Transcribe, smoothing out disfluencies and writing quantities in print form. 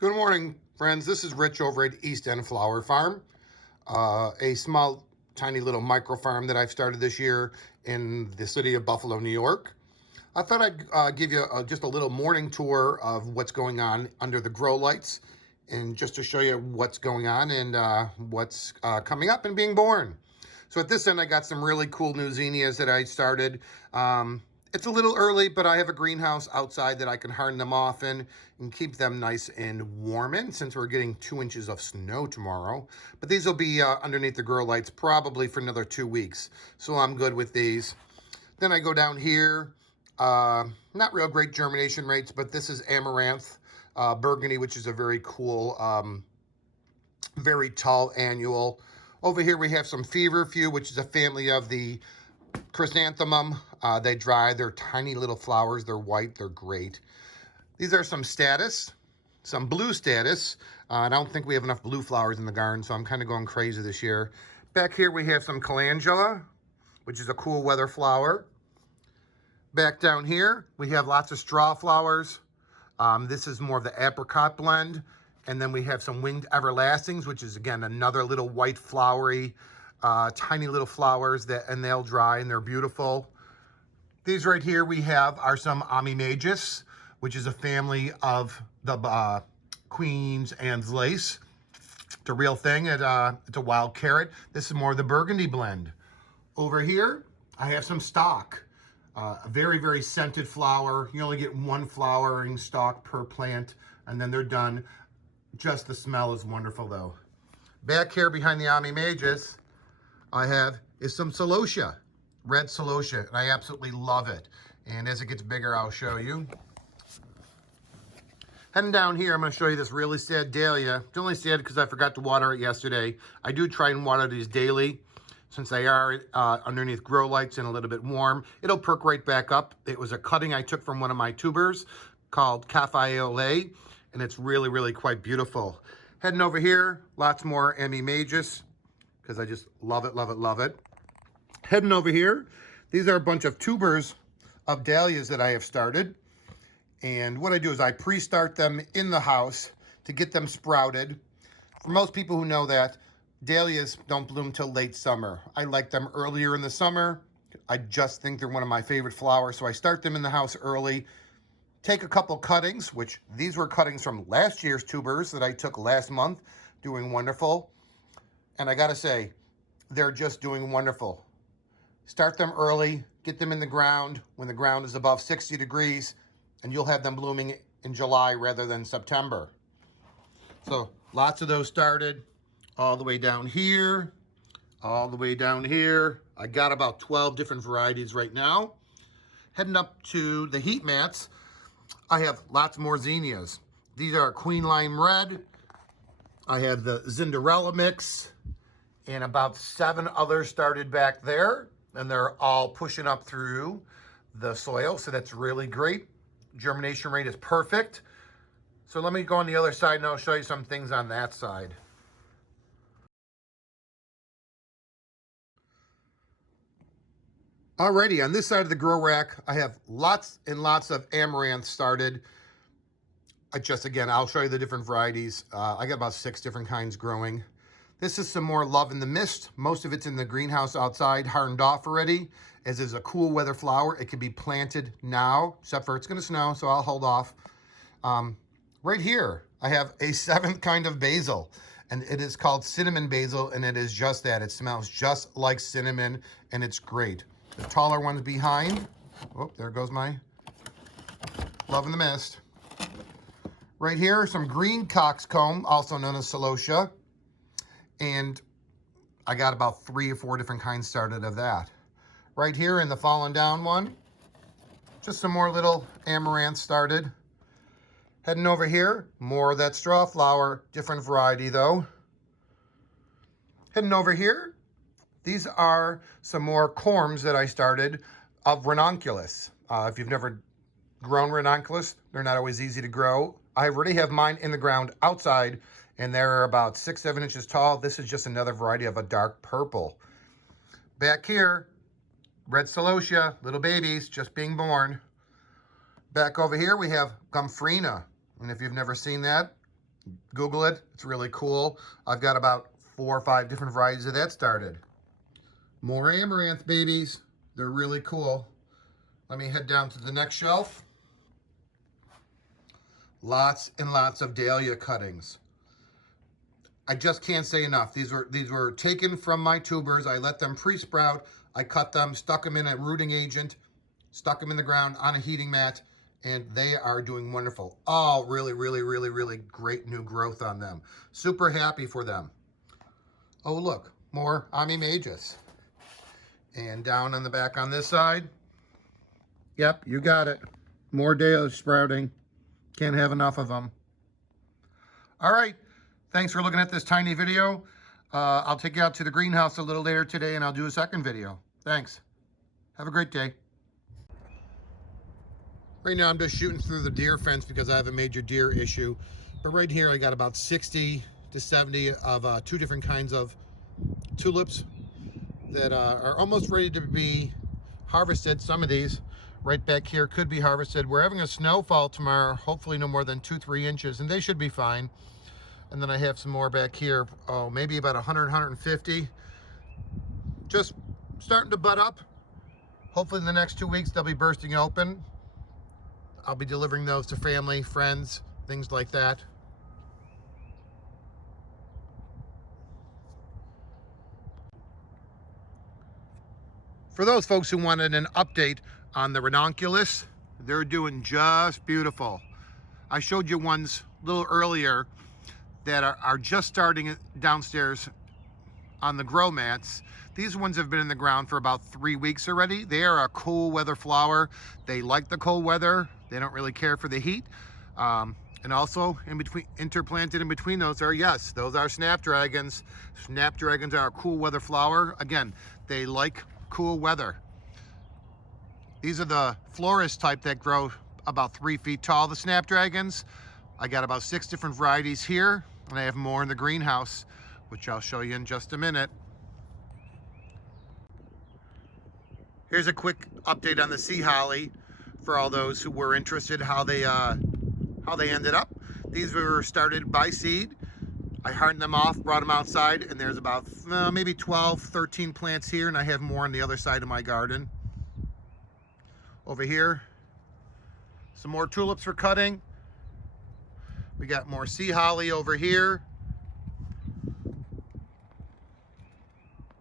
Good morning, friends. This is Rich over at East End Flower Farm, a small, tiny little micro farm that I've started this year in the city of Buffalo, New York. I thought I'd give you just a little morning tour of what's going on under the grow lights and just to show you what's going on and what's coming up and being born. So at this end, I got some really cool new zinnias that I started. It's a little early, but I have a greenhouse outside that I can harden them off in and keep them nice and warm in since we're getting 2 inches of snow tomorrow. But these will be underneath the grow lights probably for another 2 weeks. So I'm good with these. Then I go down here. Not real great germination rates, but this is amaranth burgundy, which is a very cool, very tall annual. Over here we have some feverfew, which is a family of the chrysanthemum. They dry. They're tiny little flowers. They're white. They're great. These are some status, some blue status. I don't think we have enough blue flowers in the garden, so I'm kind of going crazy this year. Back here we have some calendula, which is a cool weather flower. Back down here we have lots of straw flowers. This is more of the apricot blend. And then we have some winged everlastings, which is, again, another little white flowery, tiny little flowers, and they'll dry and they're beautiful. These right here we have are some Amimagus, which is a family of the Queen's Anne's lace. It's a real thing. It's a wild carrot. This is more of the burgundy blend. Over here, I have some stock. A very, very scented flower. You only get one flowering stalk per plant, and then they're done. Just the smell is wonderful, though. Back here behind the Amimagus, I have is some celosia, red celosia, and I absolutely love it. And as it gets bigger, I'll show you. Heading down here, I'm going to show you this really sad dahlia. It's only sad because I forgot to water it yesterday. I do try and water these daily since they are underneath grow lights and a little bit warm. It'll perk right back up. It was a cutting I took from one of my tubers called Cafe Ole, and it's really, really quite beautiful. Heading over here, lots more Amimagus, because I just love it, love it, love it. Heading over here, these are a bunch of tubers of dahlias that I have started. And what I do is I pre-start them in the house to get them sprouted. For most people who know that, dahlias don't bloom till late summer. I like them earlier in the summer. I just think they're one of my favorite flowers, so I start them in the house early. Take a couple cuttings, which these were cuttings from last year's tubers that I took last month, doing wonderful. And I gotta say, they're just doing wonderful. Start them early, get them in the ground when the ground is above 60 degrees, and you'll have them blooming in July rather than September. So lots of those started all the way down here, all the way down here. I got about 12 different varieties right now. Heading up to the heat mats, I have lots more zinnias. These are Queen Lime Red. I have the Cinderella mix, and about 7 others started back there, and they're all pushing up through the soil, so that's really great. Germination rate is perfect. So let me go on the other side and I'll show you some things on that side. Alrighty, on this side of the grow rack, I have lots and lots of amaranth started. Again, I'll show you the different varieties. I got about 6 different kinds growing. This is some more Love in the Mist. Most of it's in the greenhouse outside, hardened off already. As is a cool weather flower, it can be planted now, except for it's gonna snow, so I'll hold off. Right here, I have a 7th kind of basil, and it is called cinnamon basil, and it is just that. It smells just like cinnamon, and it's great. The taller ones behind, oh, there goes my Love in the Mist. Right here, some green coxcomb, also known as celosia. And I got about 3 or 4 different kinds started of that. Right here in the fallen down one, just some more little amaranth started. Heading over here, more of that straw flower, different variety though. Heading over here, these are some more corms that I started of ranunculus. If you've never grown ranunculus, they're not always easy to grow. I already have mine in the ground outside, and they're about 6-7 inches tall. This is just another variety of a dark purple. Back here, red celosia, little babies just being born. Back over here, we have gomphrena. And if you've never seen that, Google it. It's really cool. I've got about 4 or 5 different varieties of that started. More amaranth babies. They're really cool. Let me head down to the next shelf. Lots and lots of dahlia cuttings. I just can't say enough. These were taken from my tubers. I let them pre-sprout. I cut them, stuck them in a rooting agent, stuck them in the ground on a heating mat, and they are doing wonderful. Oh, really, really, really, really great new growth on them. Super happy for them. Oh, look, more Ami Magus. And down on the back on this side, yep, you got it. More dahlia sprouting. Can't have enough of them. All right. Thanks for looking at this tiny video. I'll take you out to the greenhouse a little later today and I'll do a second video. Thanks. Have a great day. Right now I'm just shooting through the deer fence because I have a major deer issue. But right here I got about 60 to 70 of 2 different kinds of tulips that are almost ready to be harvested. Some of these right back here could be harvested. We're having a snowfall tomorrow, hopefully no more than 2-3 inches, and they should be fine. And then I have some more back here, oh, maybe about 100, 150. Just starting to bud up. Hopefully in the next 2 weeks, they'll be bursting open. I'll be delivering those to family, friends, things like that. For those folks who wanted an update on the ranunculus, they're doing just beautiful. I showed you ones a little earlier that are just starting downstairs on the grow mats. These ones have been in the ground for about 3 weeks already. They are a cool weather flower. They like the cold weather. They don't really care for the heat. And also interplanted in between those are snapdragons. Snapdragons are a cool weather flower. Again, they like cool weather. These are the florist type that grow about 3 feet tall, the snapdragons. I got about 6 different varieties here, and I have more in the greenhouse, which I'll show you in just a minute. Here's a quick update on the sea holly for all those who were interested how they ended up. These were started by seed. I hardened them off, brought them outside, and there's about maybe 12, 13 plants here, and I have more on the other side of my garden. Over here, some more tulips for cutting. We got more sea holly over here.